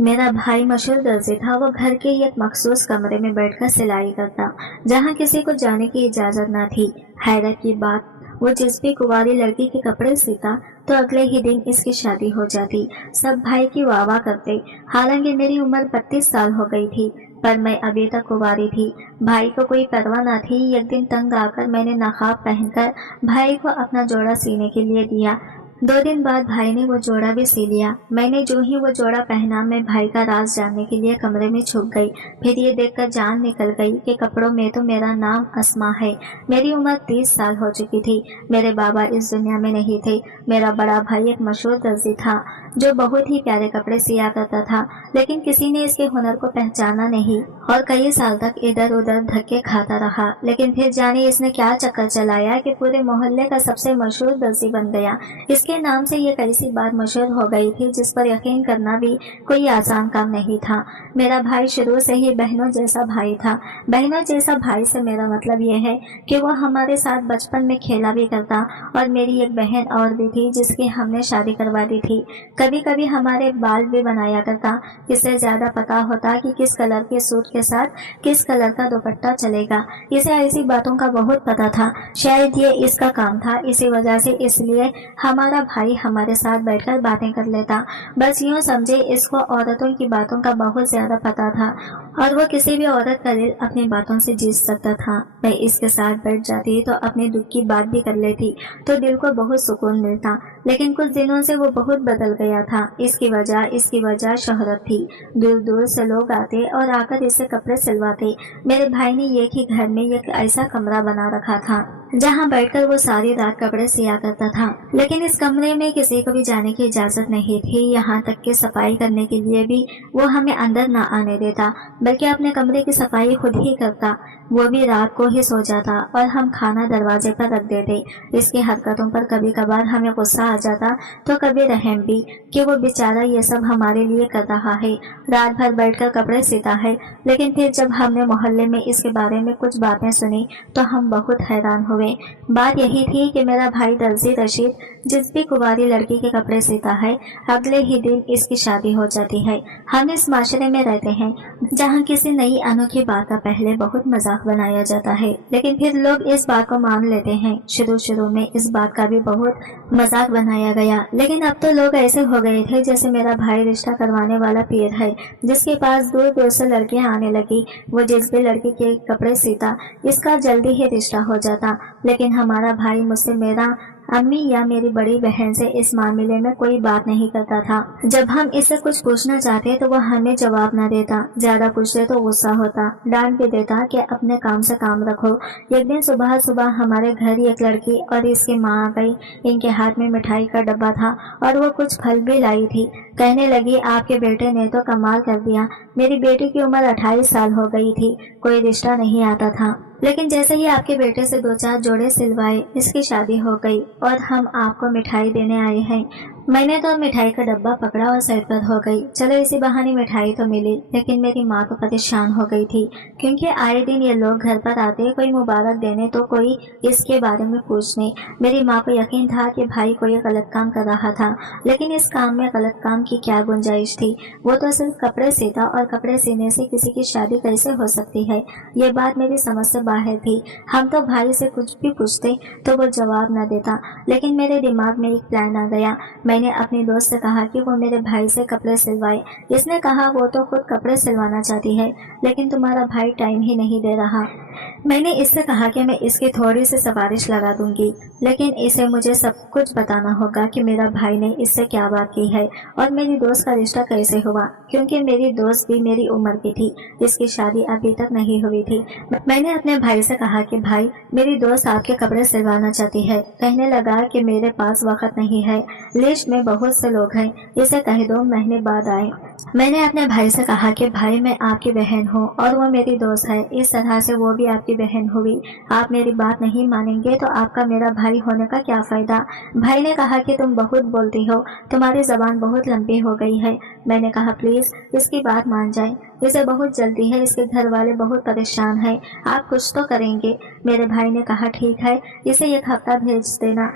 मेरा भाई मशहूर दर्जी था। वो घर के ही एक मखसूस कमरे में बैठकर सिलाई करता, जहाँ किसी को जाने की इजाजत न थी। हैरत की बात, वो जिस भी कुंवारी लड़की के कपड़े सीता तो अगले ही दिन इसकी शादी हो जाती। सब भाई की वाह वाह करते। हालांकि मेरी उम्र 32 साल हो गई थी, पर मैं अभी तक कुंवारी थी। भाई को कोई परवाह न थी। एक दिन तंग आकर मैंने नकाब पहनकर भाई को अपना जोड़ा सीने के लिए दिया। 2 दिन बाद भाई ने वो जोड़ा भी सी लिया। मैंने जो ही वो जोड़ा पहना, मैं भाई का राज जानने के लिए कमरे में छुप गई। फिर ये देखकर जान निकल गई कि कपड़ों में तो मेरा नाम अस्मा है। मेरी उम्र 30 साल हो चुकी थी। मेरे बाबा इस दुनिया में नहीं थे। मेरा बड़ा भाई एक मशहूर दर्जी था जो बहुत ही प्यारे कपड़े सिया करता था, लेकिन किसी ने इसके हुनर को पहचाना नहीं और कई साल तक इधर उधर धक्के खाता रहा। लेकिन फिर जाने इसने क्या चक्कर चलाया कि पूरे मोहल्ले का सबसे मशहूर दर्जी बन गया। इसके नाम से ये कैसी बात मशहूर हो गई थी जिस पर यकीन करना भी कोई आसान काम नहीं था। मेरा भाई शुरू से ही बहनों जैसा भाई था। बहनों जैसा भाई से मेरा मतलब ये है कि वो हमारे साथ बचपन में खेला भी करता। और मेरी एक बहन और भी थी जिसकी हमने शादी करवा दी थी। कभी कभी हमारे बाल भी बनाया करता। इससे ज्यादा पता होता कि किस कलर के सूट के साथ किस कलर का दुपट्टा चलेगा। इसे ऐसी बातों का बहुत पता था। शायद ये इसका काम था, इसी वजह से इसलिए हमारा भाई हमारे साथ बैठकर बातें कर लेता। बस यूं समझे इसको औरतों की बातों का बहुत ज्यादा पता था और वो किसी भी औरत का दिल अपनी बातों से जीत सकता था। मैं इसके साथ बैठ जाती तो अपने दुख की बात भी कर लेती तो दिल को बहुत सुकून मिलता। लेकिन कुछ दिनों से वो बहुत बदल गया था। इसकी वजह शोहरत थी। दूर दूर से लोग आते और आकर इससे कपड़े सिलवाते। मेरे भाई ने एक ही घर में एक ऐसा कमरा बना रखा था जहाँ बैठकर वो सारी रात कपड़े सिया करता था। लेकिन इस कमरे में किसी को भी जाने की इजाजत नहीं थी। यहाँ तक कि सफाई करने के लिए भी वो हमें अंदर न आने देता, बल्कि अपने कमरे की सफाई खुद ही करता। वो भी रात को ही सो जाता और हम खाना दरवाजे पर रख देते। इसकी हरकतों पर कभी कभार हमें गुस्सा आ जाता तो कभी रहम भी कि वो बेचारा ये सब हमारे लिए कर रहा है, रात भर बैठकर कपड़े सीता है। लेकिन फिर जब हमने मोहल्ले में इसके बारे में कुछ बातें सुनी तो हम बहुत हैरान हुए। बात यही थी कि मेरा भाई दर्जी रशीद जिस भी कुंवारी लड़की के कपड़े सीता है, अगले ही दिन इसकी शादी हो जाती है। हम इस माशरे में रहते हैं जहाँ किसी नई अनोखी बात का पहले बहुत मजाक बनाया जाता है, लेकिन फिर लोग इस बात को मान लेते हैं। शुरू में इस बात का भी बहुत मजाक बनाया गया, लेकिन अब तो लोग ऐसे हो गए थे जैसे मेरा भाई रिश्ता करवाने वाला पीर है जिसके पास दूर दूर से लड़कियां आने लगी। वो जिस भी लड़की के कपड़े सीता इसका जल्दी ही रिश्ता हो जाता। लेकिन हमारा भाई मुझसे, मेरा अम्मी या मेरी बड़ी बहन से इस मामले में कोई बात नहीं करता था। जब हम इससे कुछ पूछना चाहते तो वो हमें जवाब न देता। ज्यादा पूछते तो गुस्सा होता, डांट भी देता कि अपने काम से काम रखो। एक दिन सुबह सुबह हमारे घर एक लड़की और इसकी माँ आ गई। इनके हाथ में मिठाई का डब्बा था और वो कुछ फल भी लाई थी। कहने लगी, आपके बेटे ने तो कमाल कर दिया। मेरी बेटी की उम्र 28 साल हो गई थी, कोई रिश्ता नहीं आता था, लेकिन जैसे ही आपके बेटे से 2-4 जोड़े सिलवाए इसकी शादी हो गई और हम आपको मिठाई देने आए हैं। मैंने तो मिठाई का डब्बा पकड़ा और साइड पर हो गई। चलो इसी बहाने मिठाई तो मिली। लेकिन मेरी माँ तो परेशान हो गई थी क्योंकि आए दिन ये लोग घर पर आते, कोई मुबारक देने तो कोई इसके बारे में पूछने। मेरी माँ को यकीन था कि भाई कोई गलत काम कर रहा था, लेकिन इस काम में गलत काम की क्या गुंजाइश थी। वो तो सिर्फ कपड़े सीता और कपड़े सीने से किसी की शादी कैसे हो सकती है, ये बात मेरी समझ से बाहर थी। हम तो भाई से कुछ भी पूछते तो वो जवाब न देता। लेकिन मेरे दिमाग में एक प्लान आ गया। मैंने अपनी दोस्त से कहा कि वो मेरे भाई से कपड़े सिलवाए। इसने कहा वो तो खुद कपड़े सिलवाना चाहती है, लेकिन तुम्हारा भाई टाइम ही नहीं दे रहा। मैंने इससे कहा कि मैं इसकी थोड़ी सी सिफारिश लगा दूंगी, लेकिन इसे मुझे सब कुछ बताना होगा कि मेरा भाई ने इससे क्या बात की है और मेरी दोस्त का रिश्ता कैसे हुआ, क्योंकि मेरी दोस्त भी मेरी उम्र की थी। इसकी शादी अभी तक नहीं हुई थी। मैंने अपने भाई से कहा कि भाई, मेरी दोस्त आपके कपड़े सिलवाना चाहती है। कहने लगा कि मेरे पास वक्त नहीं है, लिस्ट में बहुत से लोग हैं, इसे कह दो महीने बाद आए। मैंने अपने भाई से कहा कि भाई, मैं आपकी बहन हूँ और वो मेरी दोस्त है, इस तरह से वो भी आपकी बहन हुई। आप मेरी बात नहीं मानेंगे तो आपका मेरा भाई होने का क्या फायदा। भाई ने कहा कि तुम बहुत बोलती हो, तुम्हारी जबान बहुत लंबी हो गई है। मैंने कहा प्लीज इसकी बात मान जाए, इसे बहुत जल्दी है, इसके घर वाले बहुत परेशान हैं, आप कुछ तो करेंगे। मेरे भाई ने कहा ठीक है, इसे 1 हफ्ता भेज देना।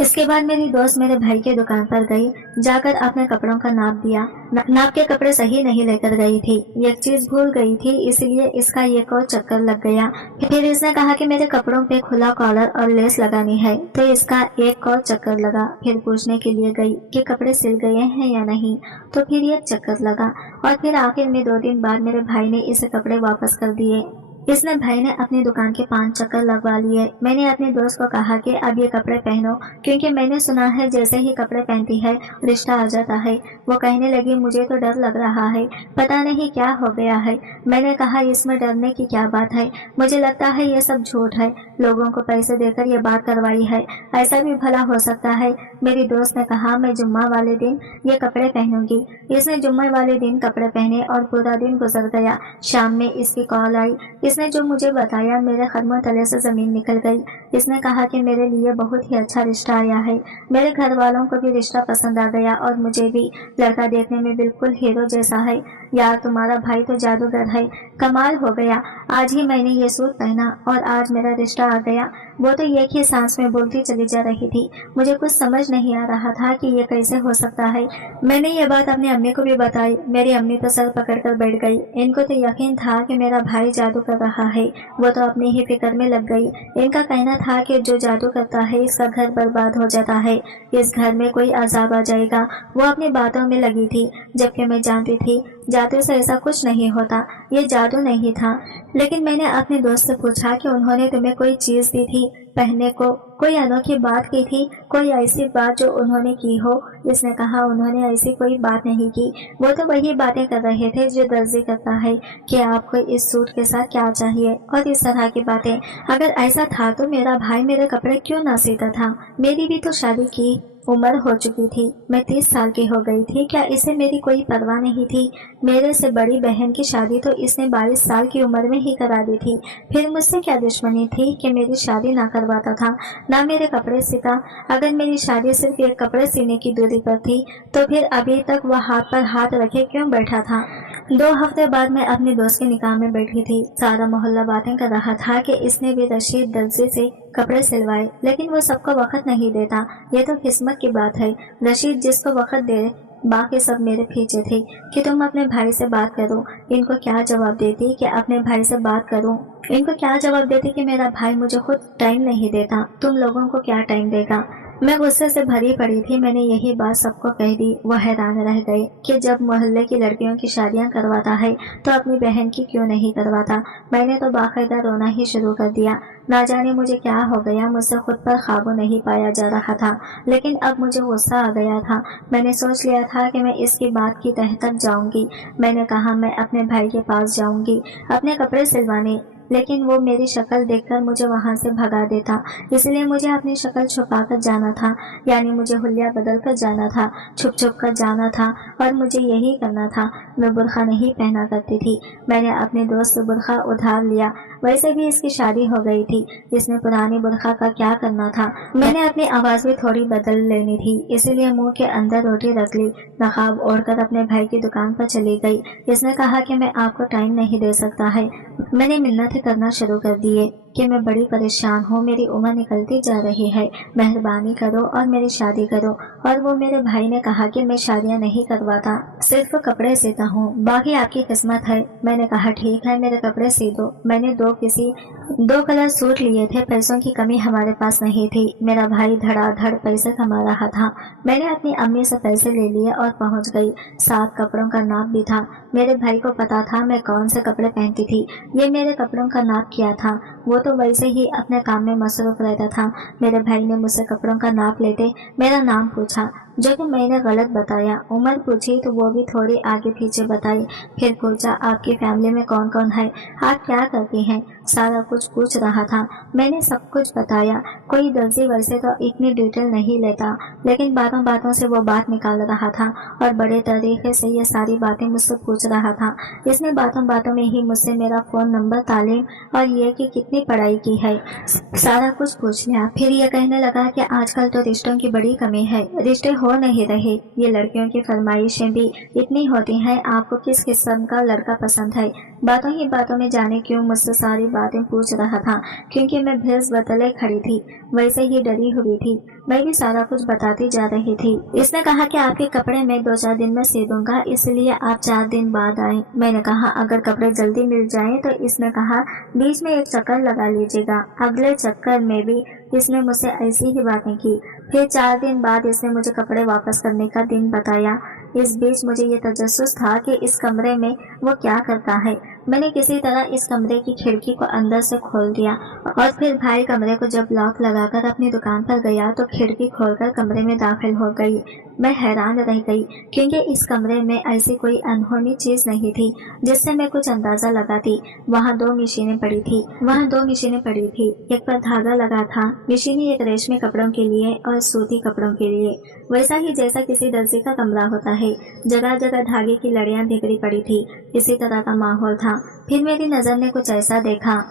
इसके बाद मेरी दोस्त मेरे भाई की दुकान पर गई, जाकर अपने कपड़ों का नाप दिया। नाप के कपड़े सही नहीं लेकर गई थी, एक चीज भूल गई थी, इसलिए इसका एक और चक्कर लग गया। फिर इसने कहा कि मेरे कपड़ों पे खुला कॉलर और लेस लगानी है, तो इसका एक और चक्कर लगा। फिर पूछने के लिए गई कि कपड़े सिल गए हैं या नहीं, तो फिर एक चक्कर लगा। और फिर आखिर में 2 दिन बाद मेरे भाई ने इसे कपड़े वापस कर दिए। इसने भाई ने अपनी दुकान के 5 चक्कर लगवा लिए। मैंने अपने दोस्त को कहा कि अब ये कपड़े पहनो, क्योंकि मैंने सुना है जैसे ही कपड़े पहनती है रिश्ता आ जाता है। वो कहने लगी मुझे तो डर लग रहा है, पता नहीं क्या हो गया है। मैंने कहा इसमें डरने की क्या बात है, मुझे लगता है ये सब झूठ है, लोगों को पैसे देकर ये बात करवाई है, ऐसा भी भला हो सकता है। मेरी दोस्त ने कहा मैं जुम्मा वाले दिन ये कपड़े पहनूंगी। इसने जुम्मे वाले दिन कपड़े पहने और पूरा दिन गुजर गया। शाम में इसकी कॉल आई। इसने जो मुझे बताया मेरे कदमों तले से जमीन निकल गई। इसने कहा कि मेरे लिए बहुत ही अच्छा रिश्ता आया है, मेरे घर वालों को भी रिश्ता पसंद आ गया और मुझे भी। लड़का देखने में बिल्कुल हीरो जैसा है। यार तुम्हारा भाई तो जादूगर है, कमाल हो गया। आज ही मैंने ये सूट पहना और आज मेरा रिश्ता आ गया। वो तो एक ही सांस में बोलती चली जा रही थी। मुझे कुछ समझ नहीं आ रहा था कि ये कैसे हो सकता है। मैंने ये बात अपनी अम्मी को भी बताई। मेरी अम्मी तो सर पकड़कर बैठ गई। इनको तो यकीन था कि मेरा भाई जादू कर रहा है। वो तो अपनी ही फिक्र में लग गई। इनका कहना था कि जो जादू करता है इसका घर बर्बाद हो जाता है, इस घर में कोई अजाब आ जाएगा। वो अपनी बातों में लगी थी, जबकि मैं जानती थी जादू से ऐसा कुछ नहीं होता, ये जादू नहीं था। लेकिन मैंने अपने दोस्त से पूछा कि उन्होंने तुम्हें कोई चीज दी थी पहनने को, कोई अनोखी बात की थी, कोई ऐसी बात जो उन्होंने की हो। इसने कहा उन्होंने ऐसी कोई बात नहीं की, वो तो वही बातें कर रहे थे जो दर्जी करता है कि आपको इस सूट के साथ क्या चाहिए और इस तरह की बातें। अगर ऐसा था तो मेरा भाई मेरे कपड़े क्यों ना सीता था। मेरी भी तो शादी की उम्र हो चुकी थी, मैं 30 साल की हो गई थी। क्या इसे मेरी कोई परवाह नहीं थी। मेरे से बड़ी बहन की शादी तो इसने 22 साल की उम्र में ही करा दी थी। फिर मुझसे क्या दुश्मनी थी कि मेरी शादी ना करवाता था, ना मेरे कपड़े सीता। अगर मेरी शादी सिर्फ एक कपड़े सीने की दूरी पर थी तो फिर अभी तक वह हाथ पर हाथ रखे क्यों बैठा था। 2 हफ्ते बाद मैं अपनी दोस्त के निकाह में बैठी थी। सारा मोहल्ला बातें कर रहा था कि इसने भी रशीद दर्जी से कपड़े सिलवाए, लेकिन वो सबको वक्त नहीं देता। ये तो किस्मत की बात है। रशीद जिसको वक्त दे, बाकी सब मेरे पीछे थे कि तुम अपने भाई से बात करो। इनको क्या जवाब देती कि अपने भाई से बात करूं। इनको क्या जवाब देती कि मेरा भाई मुझे खुद टाइम नहीं देता, तुम लोगों को क्या टाइम देगा। मैं गुस्से से भरी पड़ी थी। मैंने यही बात सबको कह दी। वह हैरान रह गए कि जब मोहल्ले की लड़कियों की शादियां करवाता है तो अपनी बहन की क्यों नहीं करवाता। मैंने तो बाकायदा रोना ही शुरू कर दिया। ना जाने मुझे क्या हो गया, मुझसे खुद पर काबू नहीं पाया जा रहा था। लेकिन अब मुझे गुस्सा आ गया था। मैंने सोच लिया था कि मैं इसकी बात की तह तक जाऊंगी। मैंने कहा मैं अपने भाई के पास जाऊंगी अपने कपड़े सिलवाने, लेकिन वो मेरी शक्ल देखकर मुझे वहां से भगा देता। इसलिए मुझे अपनी शक्ल छुपाकर जाना था, यानी मुझे हुलिया बदल कर जाना था, छुप छुप कर जाना था और मुझे यही करना था। मैं बुर्खा नहीं पहना करती थी। मैंने अपने दोस्त से बुर्खा उधार लिया। वैसे भी इसकी शादी हो गई थी, इसने पुरानी बुर्खा का क्या करना था। मैंने अपनी आवाज भी थोड़ी बदल लेनी थी, इसीलिए मुंह के अंदर रोटी रख ली। नकाब ओढ़कर अपने भाई की दुकान पर चली गई। इसने कहा कि मैं आपको टाइम नहीं दे सकता है। मैंने मिन्नतें करना शुरू कर दिए कि मैं बड़ी परेशान हूँ, मेरी उम्र निकलती जा रही है, मेहरबानी करो और मेरी शादी करो। और वो मेरे भाई ने कहा कि मैं शादियाँ नहीं करवाता, सिर्फ कपड़े सीता हूँ, बाकी आपकी किस्मत है। मैंने कहा ठीक है, मेरे कपड़े सी दो। मैंने 2 कलर सूट लिए थे, पैसों की कमी हमारे पास नहीं थी। मेरा भाई धड़ाधड़ पैसे कमा रहा था। मैंने अपनी अम्मी से पैसे ले लिए और पहुँच गई। 7 कपड़ों का नाप भी था। मेरे भाई को पता था मैं कौन से कपड़े पहनती थी। ये मेरे कपड़ों का नाप किया था। वो तो वैसे ही अपने काम में मसरूफ रहता था। मेरे भाई ने मुझसे कपड़ों का नाप लेते मेरा नाम पूछा, जो कि मैंने गलत बताया। उम्र पूछी तो वो भी थोड़ी आगे पीछे बताई। फिर पूछा आपकी फैमिली में कौन कौन है, आप क्या करती हैं, सारा कुछ पूछ रहा था। मैंने सब कुछ बताया। कोई दर्जी वैसे तो इतनी डिटेल नहीं लेता, लेकिन बातों बातों से वो बात निकाल रहा था और बड़े तरीके से ये सारी बातें मुझसे पूछ रहा था। इसने बातों बातों में ही मुझसे मेरा फोन नंबर, तालीम और ये कि कितनी पढ़ाई की है, सारा कुछ पूछ लिया। फिर ये कहने लगा कि आजकल तो रिश्तों की बड़ी कमी है, रिश्ते हो नहीं रही। ये लड़कियों की फरमाइशें भी इतनी होती हैं, आपको किस किस्म का लड़का पसंद है? बातों ही बातों में जाने क्यों मुझसे सारी बातें पूछ रहा था, क्योंकि मैं भैंस बतले खड़ी थी, वैसे ही डरी हुई थी। मैं भी सारा कुछ बताती जा रही थी। इसने कहा कि आपके कपड़े मैं 2-4 दिन में सी दूंगा, इसलिए आप 4 दिन बाद आए। मैंने कहा अगर कपड़े जल्दी मिल जाएं तो इसने कहा बीच में एक चक्कर लगा लीजिएगा। अगले चक्कर में भी इसने मुझसे ऐसी ही बातें की। फिर 4 दिन बाद इसने मुझे कपड़े वापस करने का दिन बताया। इस बीच मुझे ये तजस्सुस था कि इस कमरे में वो क्या करता है। मैंने किसी तरह इस कमरे की खिड़की को अंदर से खोल दिया और फिर भाई कमरे को जब लॉक लगाकर अपनी दुकान पर गया तो खिड़की खोलकर कमरे में दाखिल हो गई। मैं हैरान रह गई, क्योंकि इस कमरे में ऐसी कोई अनहोनी चीज नहीं थी जिससे मैं कुछ अंदाजा लगाती। वहाँ 2 मशीनें पड़ी थी। एक पर धागा लगा था, मशीनें एक रेशमी कपड़ों के लिए और सूती कपड़ों के लिए, वैसा ही जैसा किसी दर्जी का कमरा होता है। जगह जगह धागे की लड़ियां बिखरी पड़ी थी, इसी तरह का माहौल था। फिर मेरी नजर ने कुछ ऐसा देखा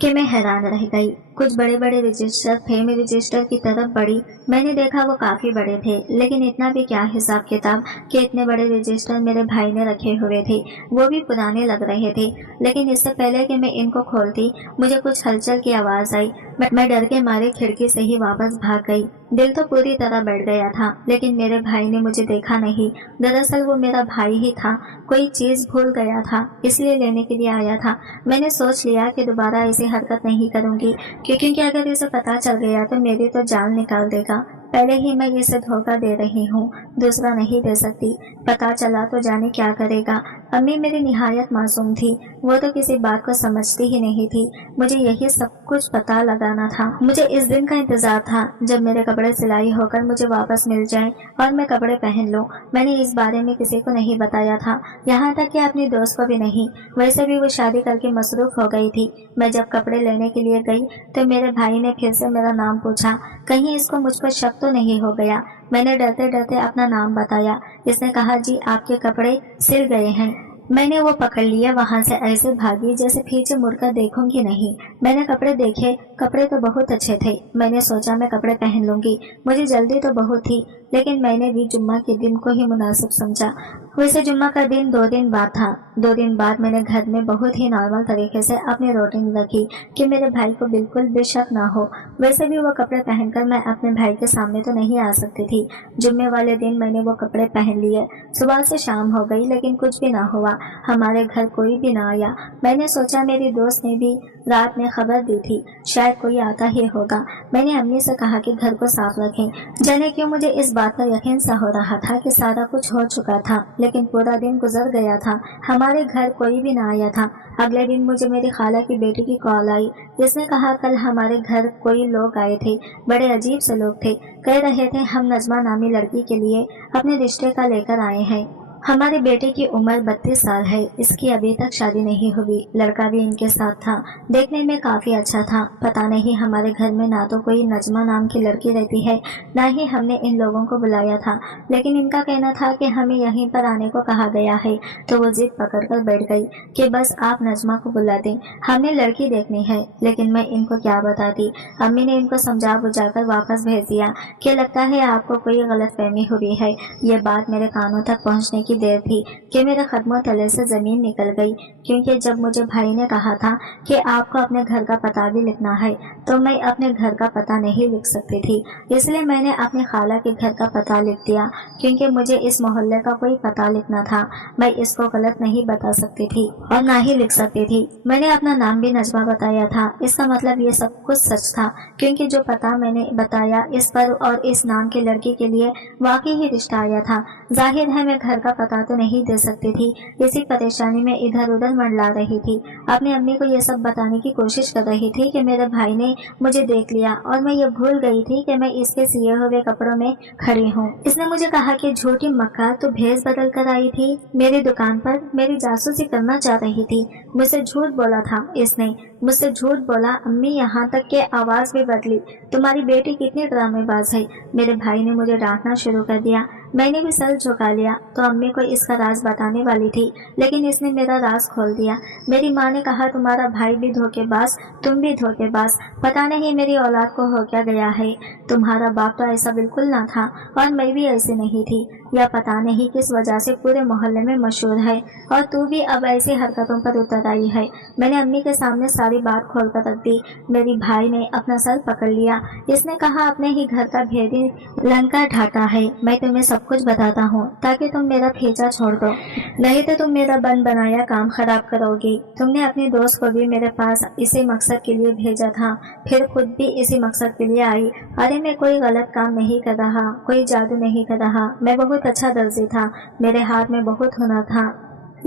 कि मैं हैरान रह गई। कुछ बड़े बड़े रजिस्टर थे, मैं रजिस्टर की तरफ बढ़ी। मैंने देखा वो काफी बड़े थे, लेकिन इतना भी क्या हिसाब किताब कि इतने बड़े रजिस्टर मेरे भाई ने रखे हुए थे। वो भी पुराने लग रहे थे। लेकिन इससे पहले कि मैं इनको खोलती, मुझे कुछ हलचल की आवाज आई। मैं डर के मारे खिड़की से ही वापस भाग गई। दिल तो पूरी तरह बैठ गया था, लेकिन मेरे भाई ने मुझे देखा नहीं। दरअसल वो मेरा भाई ही था, कोई चीज भूल गया था, इसलिए लेने के लिए आया था। मैंने सोच लिया कि दोबारा ऐसी हरकत नहीं करूंगी, क्योंकि अगर इसे पता चल गया तो मेरी तो जान निकाल देगा। पहले ही मैं इसे धोखा दे रही हूँ, दूसरा नहीं दे सकती। पता चला तो जाने क्या करेगा। अम्मी मेरी निहायत मासूम थी, वो तो किसी बात को समझती ही नहीं थी। मुझे यही सब कुछ पता लगाना था। मुझे इस दिन का इंतजार था जब मेरे कपड़े सिलाई होकर मुझे वापस मिल जाएं और मैं कपड़े पहन लूं। मैंने इस बारे में किसी को नहीं बताया था, यहाँ तक कि अपनी दोस्त को भी नहीं। वैसे भी वो शादी करके मसरूफ हो गई थी। मैं जब कपड़े लेने के लिए गई तो मेरे भाई ने फिर से मेरा नाम पूछा, कहीं इसको मुझ पर शक तो नहीं हो गया। मैंने डरते डरते अपना नाम बताया। इसने कहा जी आपके कपड़े सिल गए हैं। मैंने वो पकड़ लिया, वहां से ऐसे भागी जैसे पीछे मुड़कर देखूंगी नहीं। मैंने कपड़े देखे, कपड़े तो बहुत अच्छे थे। मैंने सोचा मैं कपड़े पहन लूंगी, मुझे जल्दी तो बहुत थी, लेकिन मैंने भी जुम्मा के दिन को ही मुनासिब समझा। वैसे जुम्मा का दिन 2 दिन बाद था। 2 दिन बाद मैंने घर में बहुत ही नॉर्मल तरीके से अपनी रूटीन रखी कि मेरे भाई को बिल्कुल भी शक ना हो। वैसे भी वो कपड़े पहनकर मैं अपने भाई के सामने तो नहीं आ सकती थी। जुम्मे वाले दिन मैंने वो कपड़े पहन लिए। सुबह से शाम हो गई, लेकिन कुछ भी ना हुआ। हमारे घर कोई भी ना आया। मैंने सोचा मेरी दोस्त ने भी रात में खबर दी थी, शायद कोई आता ही होगा। मैंने अम्मी से कहा कि घर को साफ रखें। जाने क्यों मुझे इस बात पर यकीन सा हो रहा था कि सारा कुछ हो चुका था, लेकिन पूरा दिन गुजर गया था, हमारे घर कोई भी ना आया था। अगले दिन मुझे मेरी खाला की बेटी की कॉल आई। इसने कहा कल हमारे घर कोई लोग आए थे, बड़े अजीब से लोग थे। कह रहे थे हम नजमा नामी लड़की के लिए अपने रिश्ते का लेकर आए हैं। हमारे बेटे की उम्र 32 साल है, इसकी अभी तक शादी नहीं हुई। लड़का भी इनके साथ था, देखने में काफी अच्छा था। पता नहीं हमारे घर में ना तो कोई नजमा नाम की लड़की रहती है, ना ही हमने इन लोगों को बुलाया था, लेकिन इनका कहना था कि हमें यहीं पर आने को कहा गया है। तो वो जिद पकड़कर बैठ गई कि बस आप नजमा को बुला दें, हमें लड़की देखनी है। लेकिन मैं इनको क्या बताती। अम्मी ने इनको समझा बुझाकर वापस भेज दिया कि लगता है आपको कोई गलतफहमी हुई है। ये बात मेरे कानों तक पहुंचने की देर थी कि मेरे कदमों तले से जमीन निकल गई, क्योंकि जब मुझे भाई ने कहा था कि आपको अपने घर का पता भी लिखना है, तो मैं अपने घर का पता नहीं लिख सकती थी। इसलिए मैंने अपनी खाला के घर का पता लिख दिया, क्योंकि मुझे इस मोहल्ले का कोई पता लिखना था। मैं इसको गलत नहीं बता सकती थी और ना ही लिख सकती थी। मैंने अपना नाम भी नजमा बताया था। इसका मतलब ये सब कुछ सच था, क्योंकि जो पता मैंने बताया इस पर और इस नाम की लड़की के लिए वाकई ही रिश्ता आया था। जाहिर है मैं घर का पता तो नहीं दे सकती थी। इसी परेशानी में इधर उधर मंडला रही थी। अपनी अम्मी को ये सब बताने की कोशिश कर रही थी कि मेरे भाई ने मुझे देख लिया और मैं ये भूल गई थी कि मैं इसके सिए हुए कपड़ों में खड़ी हूँ। इसने मुझे कहा कि झूठी मक्कार तो भेस बदल कर आई थी मेरी दुकान पर, मेरी जासूसी करना चाह रही थी। मुझसे झूठ बोला था इसने, मुझसे झूठ बोला। अम्मी यहाँ तक कि आवाज़ भी बदली। तुम्हारी बेटी कितनी ड्रामेबाज है। मेरे भाई ने मुझे डांटना शुरू कर दिया। मैंने भी सर झुका लिया तो अम्मी को इसका राज बताने वाली थी, लेकिन इसने मेरा राज खोल दिया। मेरी माँ ने कहा तुम्हारा भाई भी धोखेबाज, तुम भी धोखेबाज। पता नहीं मेरी औलाद को हो क्या गया है। तुम्हारा बाप तो ऐसा बिल्कुल ना था और मैं भी ऐसी नहीं थी। या पता नहीं किस वजह से पूरे मोहल्ले में मशहूर है और तू भी अब ऐसी हरकतों पर उतर आई है। मैंने अम्मी के सामने सारी बात खोल कर रख दी। मेरी भाई ने अपना सर पकड़ लिया। इसने कहा अपने ही घर का भेदी लंका ढाटा है। मैं तुम्हें सब कुछ बताता हूँ ताकि तुम मेरा पीछा छोड़ दो, नहीं तो तुम मेरा बन बनाया काम खराब करोगी। तुमने अपने दोस्त को भी मेरे पास इसी मकसद के लिए भेजा था, फिर खुद भी इसी मकसद के लिए आई। अरे मैं कोई गलत काम नहीं कर रहा, कोई जादू नहीं कर रहा। मैं बहुत अच्छा दर्जी था, मेरे हाथ में बहुत हुनर था,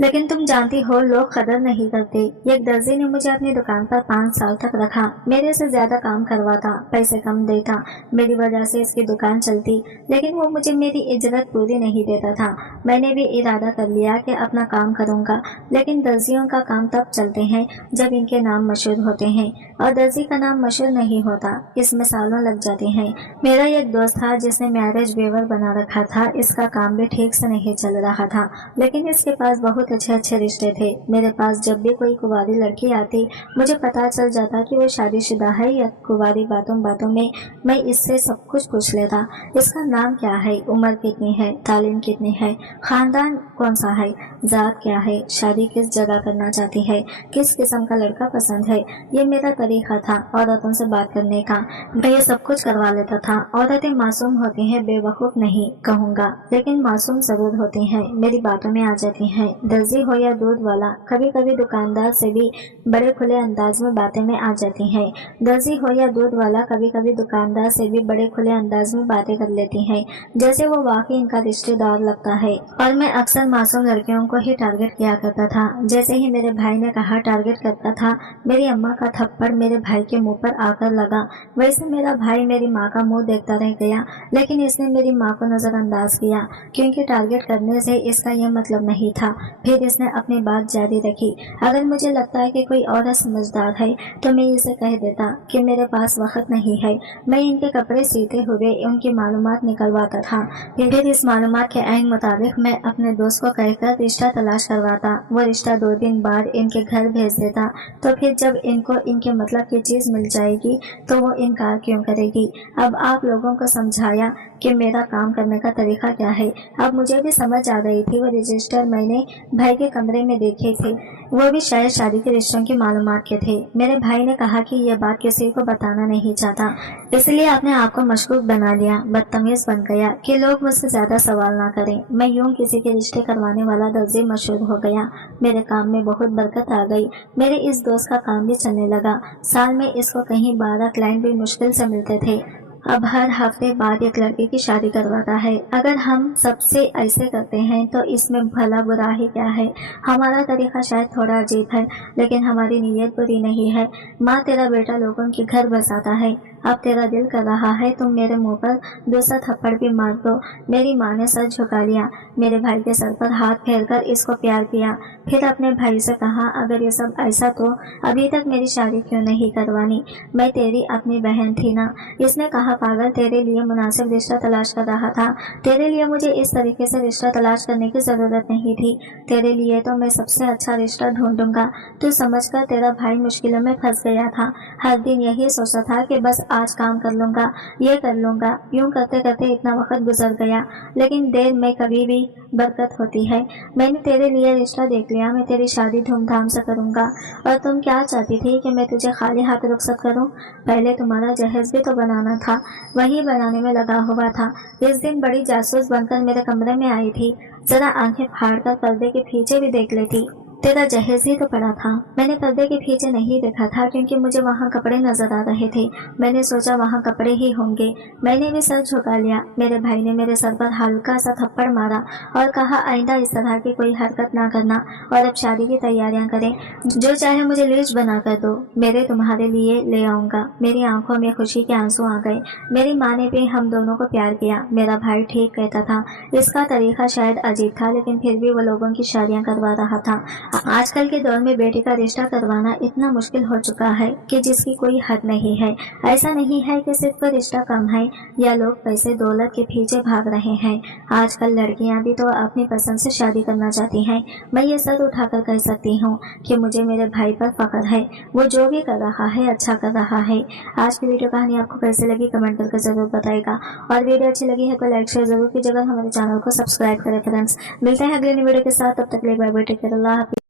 लेकिन तुम जानती हो लोग कदर नहीं करते। एक दर्जी ने मुझे अपनी दुकान पर 5 साल तक रखा, मेरे से ज्यादा काम करवाता, पैसे कम देता, मेरी वजह से इसकी दुकान चलती, लेकिन वो मुझे मेरी इज्जत पूरी नहीं देता था। मैंने भी इरादा कर लिया कि अपना काम करूंगा, लेकिन दर्जियों का काम तब चलते हैं जब इनके नाम मशहूर होते हैं, और दर्जी का नाम मशहूर नहीं होता, इसमें सालों लग जाते हैं। मेरा एक दोस्त था जिसने मैरिज वेवर बना रखा था, इसका काम भी ठीक से नहीं चल रहा था, लेकिन इसके पास बहुत अच्छे अच्छे रिश्ते थे। मेरे पास जब भी कोई कुंवारी लड़की आती, मुझे पता चल जाता कि वो शादीशुदा है या कुंवारी। बातों बातों में मैं इससे सब कुछ पूछ लेता। इसका नाम क्या है, उम्र कितनी है, तालीम कितनी है, खानदान कौन सा है, जात क्या है, शादी किस जगह करना चाहती है, किस किस्म का लड़का पसंद है। ये मेरा तरीका था औरतों से बात करने का। मैं ये सब कुछ करवा लेता था। औरतें मासूम होती हैं, बेवकूफ नहीं कहूँगा, लेकिन मासूम जरूर होती हैं, मेरी बातों में आ जाती हैं। दर्जी हो या दूध वाला, कभी कभी दुकानदार से भी बड़े खुले अंदाज में बातें में आ जाती हैं। दर्जी हो या दूध वाला, कभी कभी दुकानदार से भी बड़े खुले अंदाज में बातें कर लेती हैं, जैसे वो वाकई इनका रिश्तेदार लगता है। और मैं अक्सर मासूम लड़कियों को ही टारगेट किया करता था। जैसे ही मेरे भाई ने कहा टारगेट करता था, मेरी अम्मा का थप्पड़ मेरे भाई के मुंह पर आकर लगा। वैसे मेरा भाई मेरी माँ का मुंह देखता रह गया, लेकिन इसने मेरी माँ को नजरअंदाज किया, क्योंकि टारगेट करने से इसका यह मतलब नहीं था। फिर इसने अपनी बात जारी रखी। अगर मुझे लगता है कि कोई औरत समझदार है तो मैं इसे कह देता कि मेरे पास वक्त नहीं है। मैं इनके कपड़े सीते हुए उनकी मालूमात निकलवाता था। फिर इस मालूमात के ऐन मुताबिक मैं अपने दोस्त को कहकर रिश्ता तलाश करवाता। वो रिश्ता 2 दिन बाद इनके घर भेज देता। तो फिर जब इनको इनके मतलब की चीज मिल जाएगी तो वो इनकार क्यों करेगी। अब आप लोगों को समझाया कि मेरा काम करने का तरीका क्या है। अब मुझे भी समझ आ गई थी। वो रजिस्टर मैंने भाई के कमरे में देखे थे, वो भी शायद शादी के रिश्तों की मालूमात के थे। मेरे भाई ने कहा कि यह बात किसी को बताना नहीं चाहता, इसलिए अपने आप को मशकूक बना लिया, बदतमीज बन गया कि लोग मुझसे ज्यादा सवाल ना करें। मैं यूं किसी के रिश्ते करवाने वाला दर्जी मशहूर हो गया। मेरे काम में बहुत बरकत आ गई। मेरे इस दोस्त का काम भी चलने लगा। साल में इसको कहीं 12 क्लाइंट भी मुश्किल से मिलते थे। अब हर हफ्ते बाद एक लड़की की शादी करवाता है। अगर हम सबसे ऐसे करते हैं तो इसमें भला बुरा ही क्या है। हमारा तरीका शायद थोड़ा अजीब है, लेकिन हमारी नीयत बुरी नहीं है। माँ तेरा बेटा लोगों के घर बसाता है, अब तेरा दिल कर रहा है तुम मेरे मुंह पर दूसरा थप्पड़ भी मार दो। मेरी माँ ने सर झुका लिया, मेरे भाई के सर पर हाथ फेरकर इसको प्यार किया। फिर अपने भाई से कहा अगर ये सब ऐसा तो अभी तक मेरी शादी क्यों नहीं करवानी, मैं तेरी अपनी बहन थी ना। इसने कहा पागल, तेरे लिए मुनासिब रिश्ता तलाश कर रहा था। तेरे लिए मुझे इस तरीके से रिश्ता तलाश करने की जरूरत नहीं थी। तेरे लिए तो मैं सबसे अच्छा रिश्ता ढूंढूंगा। तू समझकर तेरा भाई मुश्किलों में फंस गया था। हर दिन यही सोचता था कि बस आज काम कर लूंगा, ये कर लूंगा। यूं करते करते इतना वक्त गुजर गया, लेकिन देर में कभी भी बरकत होती है। मैंने तेरे लिए रिश्ता देख लिया, मैं तेरी शादी धूमधाम से करूंगा। और तुम क्या चाहती थी कि मैं तुझे खाली हाथ रुखसत करूं? पहले तुम्हारा जहेज भी तो बनाना था, वही बनाने में लगा हुआ था। इस दिन बड़ी जासूस बनकर मेरे कमरे में आई थी। जरा आंखें फाड़कर पर्दे के पीछे भी देख लेती, तेरा जहेज ही तो पड़ा था। मैंने पर्दे के पीछे नहीं देखा था क्योंकि मुझे वहाँ कपड़े नजर आ रहे थे। मैंने सोचा वहाँ कपड़े ही होंगे। मैंने भी सर झुका लिया। मेरे भाई ने मेरे सर पर हल्का सा थप्पड़ मारा और कहा आइंदा इस तरह की कोई हरकत ना करना और अब शादी की तैयारियां करें। जो चाहे मुझे लीज बना कर दो, मेरे तुम्हारे लिए ले आऊंगा। मेरी आंखों में खुशी के आंसू आ गए। मेरी माँ ने भी हम दोनों को प्यार किया। मेरा भाई ठीक कहता था। इसका तरीका शायद अजीब था, लेकिन फिर भी वो लोगों की शादियां करवा रहा था। आजकल के दौर में बेटे का रिश्ता करवाना इतना मुश्किल हो चुका है कि जिसकी कोई हद नहीं है। ऐसा नहीं है कि सिर्फ रिश्ता कम है या लोग पैसे दौलत के पीछे भाग रहे हैं। आजकल लड़कियां भी तो अपनी पसंद से शादी करना चाहती हैं। मैं ये सर उठाकर कह सकती हूँ कि मुझे मेरे भाई पर फख्र है। वो जो भी कर रहा है अच्छा कर रहा है। आज की वीडियो कहानी आपको कैसे लगी कमेंट करके जरूर बताएगा, और वीडियो अच्छी लगी है तो लाइक शेयर जरूर कीजिएगा, हमारे चैनल को सब्सक्राइब करें फ्रेंड्स। मिलते हैं अगले वीडियो के साथ, तब तक के लिए बाय बाय, टेक केयर, अल्लाह हाफिज़।